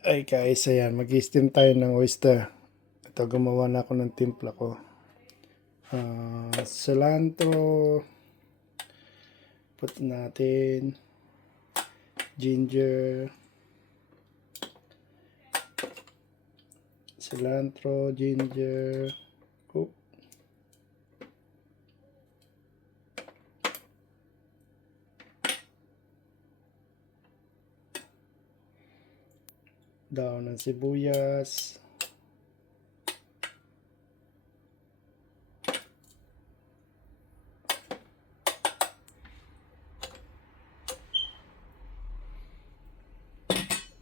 Ay guys, ayan, mag-steam tayo ng oyster. Ito, gumawa na ako ng timpla ko. Cilantro, put natin, ginger, cilantro, ginger, oh, daon ng sibuyas,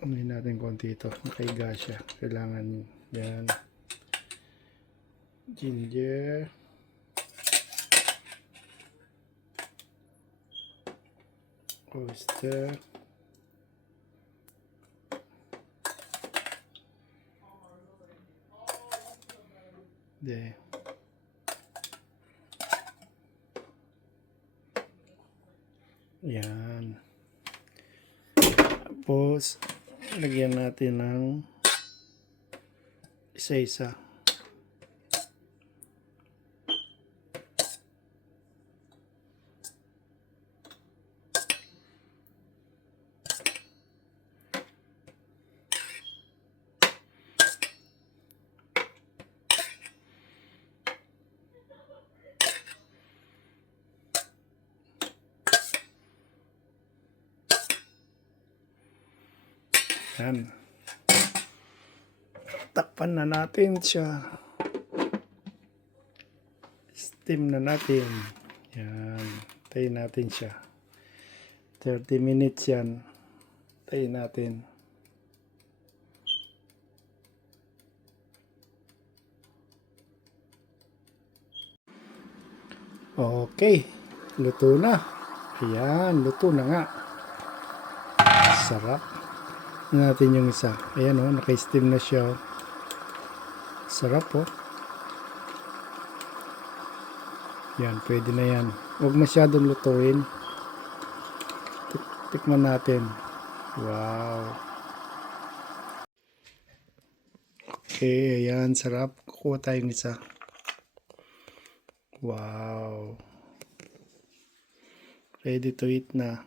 amoy natin konti ito, nakaiga siya, kailangan yan, ginger, oyster, de, yan, tapos lagyan natin ng isa-isa. Yan. Takpan na natin siya. Steam na natin. Yan. Tayin natin siya. 30 minutes yan. Tayin natin. Okay. Luto na. Ayan. Luto na nga. Sarap. Natin yung isa. Ayan o. Naka-steam na siya. Sarap o. Yan. Pwede na yan. Huwag masyadong lutuin. Tikman natin. Wow. Okay. Ayan. Sarap. Kukuha tayong isa. Wow. Ready to eat na.